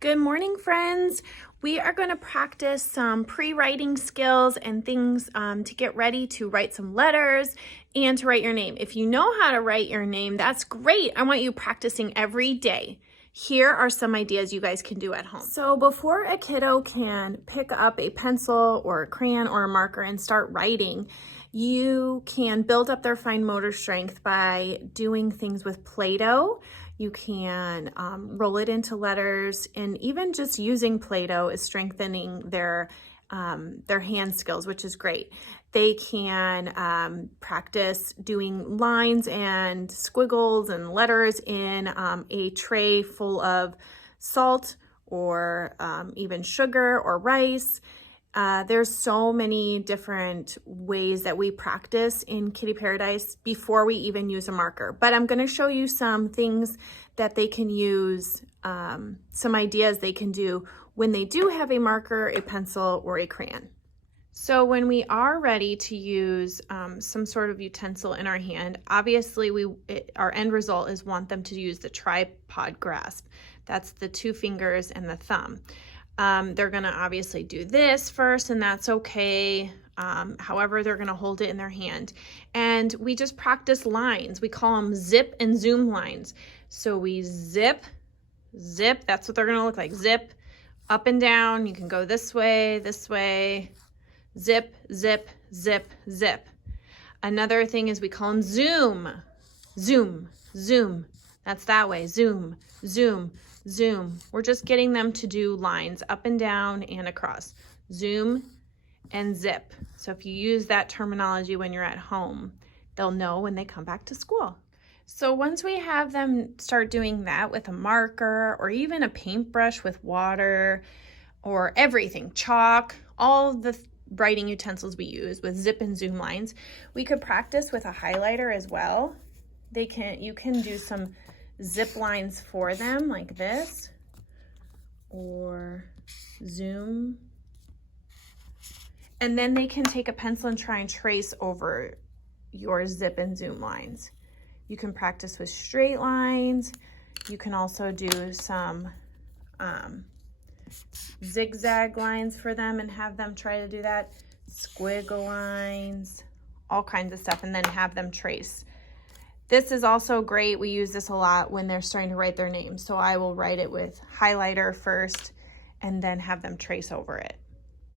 Good morning, friends. We are going to practice some pre-writing skills and things to get ready to write some letters and to write your name. If you know how to write your name, that's great. I want you practicing every day. Here are some ideas you guys can do at home. So before a kiddo can pick up a pencil or a crayon or a marker and start writing, you can build up their fine motor strength by doing things with Play-Doh. You can roll it into letters, and even just using Play-Doh is strengthening their hand skills, which is great. They can practice doing lines and squiggles and letters in a tray full of salt or even sugar or rice. There's so many different ways that we practice in Kitty Paradise before we even use a marker. But I'm going to show you some things that they can use, some ideas they can do when they do have a marker, a pencil, or a crayon. So when we are ready to use some sort of utensil in our hand, obviously our end result is want them to use the tripod grasp. That's the 2 fingers and the thumb. They're gonna obviously do this first, and that's okay. However, they're gonna hold it in their hand. And we just practice lines. We call them zip and zoom lines. So we zip, zip, that's what they're gonna look like. Zip, up and down. You can go this way, zip, zip, zip, zip. Another thing is we call them zoom, zoom, zoom. That's that way, zoom, zoom, zoom. We're just getting them to do lines up and down and across. Zoom and zip. So if you use that terminology when you're at home, they'll know when they come back to school. So once we have them start doing that with a marker or even a paintbrush with water or everything, chalk, all the writing utensils we use with zip and zoom lines, we could practice with a highlighter as well. You can do some zip lines for them like this, or zoom. And then they can take a pencil and try and trace over your zip and zoom lines. You can practice with straight lines. You can also do some zigzag lines for them and have them try to do that. Squiggle lines, all kinds of stuff, and then have them trace. This is also great. We use this a lot when they're starting to write their name. So I will write it with highlighter first and then have them trace over it.